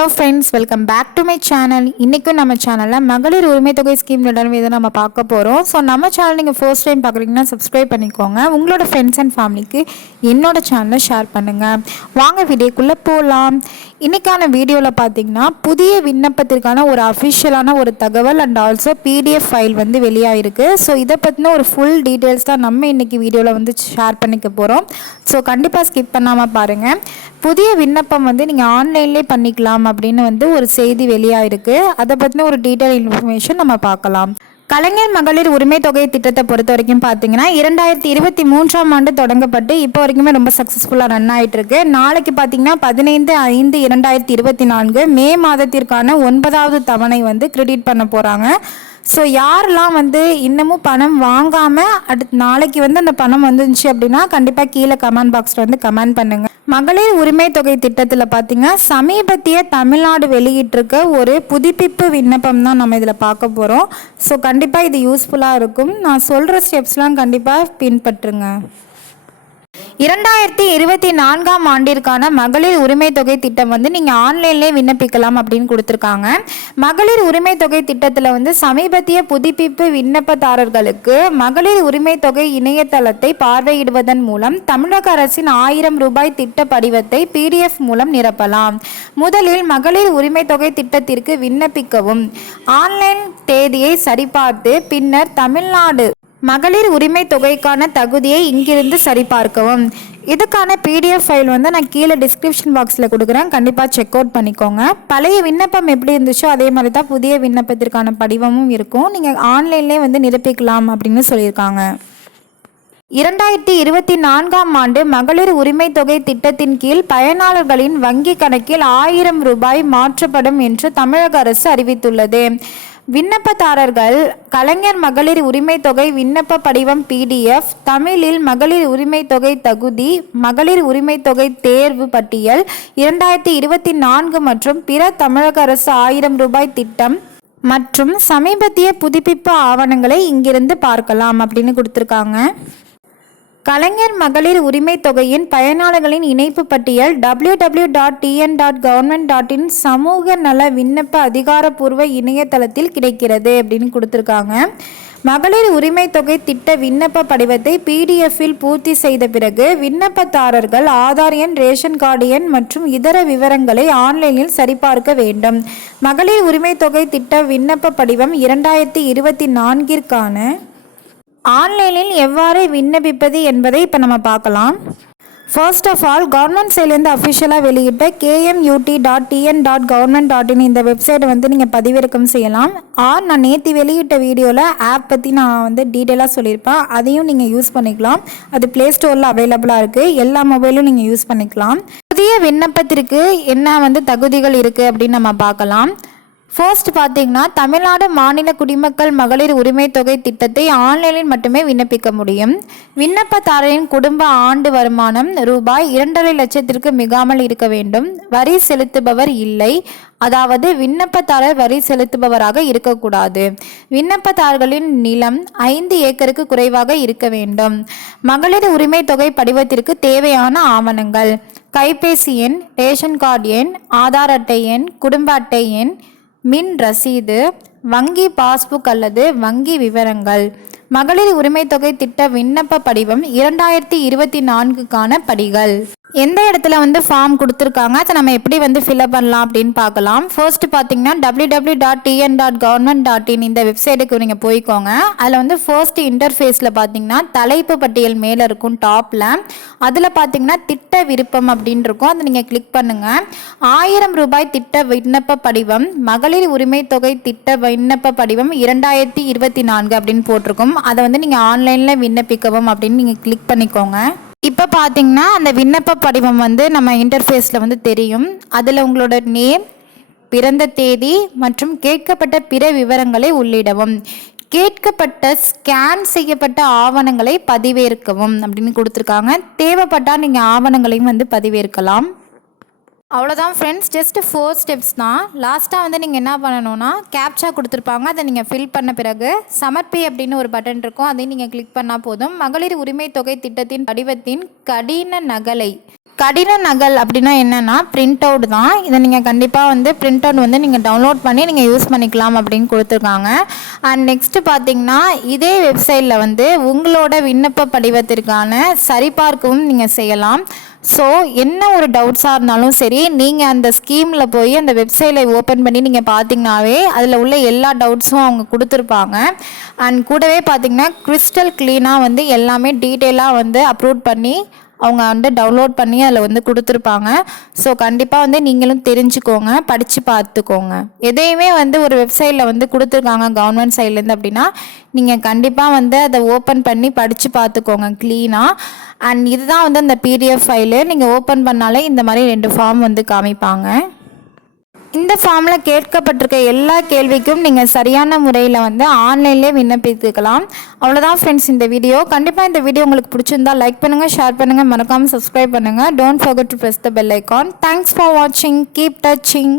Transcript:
Hello friends welcome back to my channel இன்றைக்கும் நம்ம சேனலில் மகளிர் உரிமை தொகை ஸ்கீம் ரிட்டர்ன் இதை நம்ம பார்க்க போகிறோம் ஸோ நம்ம சேனல் நீங்கள் ஃபர்ஸ்ட் டைம் பார்க்குறீங்கன்னா சப்ஸ்கிரைப் பண்ணிக்கோங்க. உங்களோட ஃப்ரெண்ட்ஸ் அண்ட் ஃபேமிலிக்கு என்னோட சேனலை ஷேர் பண்ணுங்கள் வாங்க வீடியோக்குள்ளே போகலாம் இன்றைக்கான வீடியோவில் பார்த்தீங்கன்னா புதிய விண்ணப்பத்திற்கான ஒரு அஃபிஷியலான ஒரு தகவல் அண்ட் ஆல்சோ பிடிஎஃப் ஃபைல் வந்து வெளியாகிருக்கு ஸோ இதை பற்றின ஒரு ஃபுல் டீட்டெயில்ஸ் தான் நம்ம இன்றைக்கி வீடியோவில் வந்து ஷேர் பண்ணிக்க போகிறோம் ஸோ கண்டிப்பாக ஸ்கிப் பண்ணாமல் பாருங்கள் புதிய விண்ணப்பம் வந்து நீங்கள் ஆன்லைன்லேயே பண்ணிக்கலாம் அப்படின்னு வந்து ஒரு செய்தி வெளியாகிருக்கு அதை பற்றின ஒரு டீட்டெயில் இன்ஃபர்மேஷன் நம்ம பார்க்கலாம். கலைஞர் மகளிர் உரிமை தொகை திட்டத்தை பொறுத்த வரைக்கும் பார்த்தீங்கன்னா இரண்டாயிரத்தி இருபத்தி மூன்றாம் ஆண்டு தொடங்கப்பட்டு இப்போ வரைக்குமே ரொம்ப சக்ஸஸ்ஃபுல்லாக ரன் ஆகிட்டு இருக்கு நாளைக்கு பார்த்தீங்கன்னா பதினைந்து ஐந்து இரண்டாயிரத்தி இருபத்தி நான்கு மே மாதத்திற்கான ஒன்பதாவது தவணை வந்து கிரெடிட் பண்ண போகிறாங்க ஸோ யாரெல்லாம் வந்து இன்னமும் பணம் வாங்காமல் அடுத்து நாளைக்கு வந்து அந்த பணம் வந்துருந்துச்சு அப்படின்னா கண்டிப்பாக கீழே கமெண்ட் பாக்ஸில் வந்து கமெண்ட் பண்ணுங்கள் மகளிர் உரிமை தொகை திட்டத்தில் பார்த்தீங்கன்னா சமீபத்திய தமிழ்நாடு வெளியிட்டிருக்க ஒரு புதுப்பிப்பு விண்ணப்பம் தான் நம்ம இதில் பார்க்க போகிறோம் ஸோ கண்டிப்பாக இது யூஸ்ஃபுல்லாக இருக்கும். நான் சொல்கிற ஸ்டெப்ஸ்லாம் கண்டிப்பாக பின்பற்றுங்க. இரண்டாயிரத்தி இருபத்தி நான்காம் ஆண்டிற்கான மகளிர் உரிமை தொகை திட்டம் வந்து நீங்கள் ஆன்லைன்லேயே விண்ணப்பிக்கலாம் அப்படின்னு கொடுத்துருக்காங்க. மகளிர் உரிமை தொகை திட்டத்தில் வந்து சமீபத்திய புதுப்பிப்பு விண்ணப்பதாரர்களுக்கு மகளிர் உரிமை தொகை இணையதளத்தை பார்வையிடுவதன் மூலம் தமிழக அரசின் ஆயிரம் ரூபாய் திட்ட படிவத்தை பிடிஎஃப் மூலம் நிரப்பலாம். முதலில் மகளிர் உரிமை தொகை திட்டத்திற்கு விண்ணப்பிக்கவும். ஆன்லைன் தேதியை சரிபார்த்து பின்னர் தமிழ்நாடு மகளிர் உரிமை தொகைக்கான தகுதியை இங்கிருந்து சரிபார்க்கவும். இதுக்கான பிடிஎஃப் ஃபைல் வந்து நான் கீழே டிஸ்கிரிப்ஷன் பாக்ஸில் கொடுக்குறேன். கண்டிப்பாக செக் அவுட் பண்ணிக்கோங்க. பழைய விண்ணப்பம் எப்படி இருந்துச்சோ அதே மாதிரி தான் புதிய விண்ணப்பத்திற்கான படிவமும் இருக்கும். நீங்கள் ஆன்லைன்லேயே வந்து நிரப்பிக்கலாம் அப்படின்னு சொல்லியிருக்காங்க. இரண்டாயிரத்தி இருபத்தி நான்காம் ஆண்டு மகளிர் உரிமை தொகை திட்டத்தின் கீழ் பயனாளர்களின் வங்கி கணக்கில் ஆயிரம் ரூபாய் மாற்றப்படும் என்று தமிழக அரசு அறிவித்துள்ளது. விண்ணப்பதாரர்கள் கலைஞர் மகளிர் உரிமை தொகை விண்ணப்ப படிவம் பிடிஎஃப் தமிழில் மகளிர் உரிமை தொகை தகுதி மகளிர் உரிமை தொகை தேர்வு பட்டியல் இரண்டாயிரத்தி இருபத்தி நான்கு மற்றும் பிற தமிழக அரசு ஆயிரம் ரூபாய் திட்டம் மற்றும் சமீபத்திய புதுப்பிப்பு ஆவணங்களை இங்கிருந்து பார்க்கலாம் அப்படின்னு கொடுத்துருக்காங்க. கலைஞர் மகளிர் உரிமை தொகையின் பயனாளர்களின் இணைப்பு பட்டியல் W W dot TN dot government dot in சமூக நல விண்ணப்ப அதிகாரப்பூர்வ இணையதளத்தில் கிடைக்கிறது அப்படின்னு கொடுத்துருக்காங்க. மகளிர் உரிமை தொகை திட்ட விண்ணப்ப படிவத்தை பிடிஎஃப்பில் பூர்த்தி செய்த பிறகு விண்ணப்பதாரர்கள் ஆதார் எண் ரேஷன் கார்டு எண் மற்றும் இதர விவரங்களை ஆன்லைனில் சரிபார்க்க வேண்டும். மகளிர் உரிமை தொகை திட்ட விண்ணப்ப படிவம் இரண்டாயிரத்தி இருபத்தி நான்கிற்கான ஆன்லைனில் எவ்வாறு விண்ணப்பிப்பது என்பதை இப்போ நம்ம பார்க்கலாம். ஃபர்ஸ்ட் ஆஃப் ஆல் கவர்மெண்ட் சைட்லேருந்து அஃபிஷியலாக வெளியிட்ட KMUT dot TN dot government dot in இந்த வெப்சைட்டை வந்து நீங்கள் பதிவிறக்கம் செய்யலாம். ஆர் நான் நேற்று வெளியிட்ட வீடியோவில் ஆப் பற்றி நான் வந்து டீட்டெயிலாக சொல்லியிருப்பேன். அதையும் நீங்கள் யூஸ் பண்ணிக்கலாம். அது ப்ளே ஸ்டோரில் அவைலபிளாக இருக்குது எல்லா மொபைலும் நீங்கள் யூஸ் பண்ணிக்கலாம். புதிய விண்ணப்பத்திற்கு என்ன வந்து தகுதிகள் இருக்குது அப்படின்னு நம்ம பார்க்கலாம். ஃபர்ஸ்ட் பார்த்தீங்கன்னா தமிழ்நாடு மாநில குடிமக்கள் மகளிர் உரிமை தொகை திட்டத்தை ஆன்லைனில் மட்டுமே விண்ணப்பிக்க முடியும். விண்ணப்பதாரரின் குடும்ப ஆண்டு வருமானம் ரூபாய் இரண்டரை லட்சத்திற்கு மிகாமல் இருக்க வேண்டும். வரி செலுத்துபவர் இல்லை. அதாவது விண்ணப்பதாரர் வரி செலுத்துபவராக இருக்கக்கூடாது. விண்ணப்பதாரர்களின் நிலம் ஐந்து ஏக்கருக்கு குறைவாக இருக்க வேண்டும். மகளிர் உரிமை தொகை படிவத்திற்கு தேவையான ஆவணங்கள். கைபேசி எண் ரேஷன் கார்டு எண் ஆதார் அட்டை எண் குடும்ப அட்டை எண் மின் ரசீது வங்கி பாஸ்புக் அல்லது வங்கி விவரங்கள். மகளிர் உரிமைத்தொகை தொகை திட்ட விண்ணப்ப படிவம் இரண்டாயிரத்தி இருபத்தி நான்குக்கான படிகள். எந்த இடத்துல வந்து ஃபார்ம் கொடுத்துருக்காங்க? அதை நம்ம எப்படி வந்து ஃபில்அப் பண்ணலாம் அப்படின்னு பார்க்கலாம். ஃபர்ஸ்ட் பார்த்தீங்கன்னா W W dot TN dot government dot in இந்த வெப்சைட்டுக்கு நீங்கள் போய்க்கோங்க. அதில் வந்து ஃபர்ஸ்ட் இன்டர்ஃபேஸில் பார்த்தீங்கன்னா தலைப்பு பட்டியல் மேலே இருக்கும் டாப்பில் அதில் பார்த்தீங்கன்னா திட்ட விருப்பம் அப்படின்னு இருக்கும். அதை நீங்கள் கிளிக் பண்ணுங்கள் ஆயிரம் ரூபாய் திட்ட விண்ணப்ப படிவம் மகளிர் உரிமை தொகை திட்ட விண்ணப்ப படிவம் இரண்டாயிரத்தி இருபத்தி நான்கு அப்படின்னு போட்டிருக்கும். அதை வந்து நீங்கள் ஆன்லைனில் விண்ணப்பிக்கவும் அப்படின்னு நீங்கள் கிளிக் பண்ணிக்கோங்க. இப்போ பார்த்தீங்கன்னா அந்த விண்ணப்ப படிவம் வந்து நம்ம இன்டர்ஃபேஸில் வந்து தெரியும். அதில் உங்களோட நேம் பிறந்த தேதி மற்றும் கேட்கப்பட்ட பிற விவரங்களை உள்ளிடவும். கேட்கப்பட்ட ஸ்கேன் செய்யப்பட்ட ஆவணங்களை பதிவேற்கவும் அப்படின்னு கொடுத்துருக்காங்க. தேவைப்பட்டால் நீங்கள் ஆவணங்களையும் வந்து பதிவேற்கலாம். அவ்வளோதான் ஃப்ரெண்ட்ஸ் ஜஸ்ட்டு ஃபோர் ஸ்டெப்ஸ் தான். லாஸ்ட்டாக வந்து நீங்கள் என்ன பண்ணணும்னா கேப்சா கொடுத்துருப்பாங்க. அதை நீங்கள் ஃபில் பண்ண பிறகு சமர்ப்பி அப்படின்னு ஒரு பட்டன் இருக்கும். அதையும் நீங்கள் கிளிக் பண்ணால் போதும். மகளிர் உரிமை தொகை திட்டத்தின் படிவத்தின் கடின நகலை. கடின நகல் அப்படின்னா என்னென்னா பிரிண்ட் அவுட் தான். இதை நீங்கள் கண்டிப்பாக வந்து பிரிண்ட் அவுட் வந்து நீங்கள் டவுன்லோட் பண்ணி நீங்கள் யூஸ் பண்ணிக்கலாம் அப்படின்னு கொடுத்துருக்காங்க. அண்ட் நெக்ஸ்ட்டு பார்த்தீங்கன்னா இதே வெப்சைட்டில் வந்து உங்களோட விண்ணப்ப படிவத்திற்கான சரிபார்க்கவும் நீங்கள் செய்யலாம். ஸோ என்ன ஒரு டவுட்ஸாக இருந்தாலும் சரி நீங்கள் அந்த ஸ்கீமில் போய் அந்த வெப்சைட்டில் ஓப்பன் பண்ணி நீங்கள் பார்த்தீங்கனாவே அதில் உள்ள எல்லா டவுட்ஸும் அவங்க கொடுத்துருப்பாங்க. அண்ட் கூடவே பார்த்தீங்கன்னா கிறிஸ்டல் க்ளீனாக வந்து எல்லாமே டீட்டெயிலாக வந்து அப்லோட் பண்ணி அவங்க வந்து டவுன்லோட் பண்ணி அதில் வந்து கொடுத்துருப்பாங்க. ஸோ கண்டிப்பாக வந்து நீங்களும் தெரிஞ்சுக்கோங்க படித்து பார்த்துக்கோங்க. எதையுமே வந்து ஒரு வெப்சைட்டில் வந்து கொடுத்துருக்காங்க கவர்மெண்ட் சைட்லேருந்து அப்படின்னா நீங்கள் கண்டிப்பாக வந்து அதை ஓப்பன் பண்ணி படித்து பார்த்துக்கோங்க க்ளீனாக அண்ட் இதுதான் வந்து அந்த பிடிஎஃப் ஃபைலு நீங்கள் ஓப்பன் பண்ணாலே இந்த மாதிரி ரெண்டு ஃபார்ம் வந்து காமிப்பாங்க. இந்த ஃபார்மில் கேட்கப்பட்டிருக்க எல்லா கேள்விக்கும் நீங்கள் சரியான முறையில் வந்து ஆன்லைன்லேயே விண்ணப்பித்துக்கலாம். அவ்வளோதான் ஃப்ரெண்ட்ஸ் இந்த வீடியோ கண்டிப்பாக இந்த வீடியோ உங்களுக்கு பிடிச்சிருந்தா லைக் பண்ணுங்கள் ஷேர் பண்ணுங்கள் மறக்காமல் சப்ஸ்கிரைப் பண்ணுங்கள் don't forget to press the bell icon thanks for வாட்சிங் கீப் டச்சிங்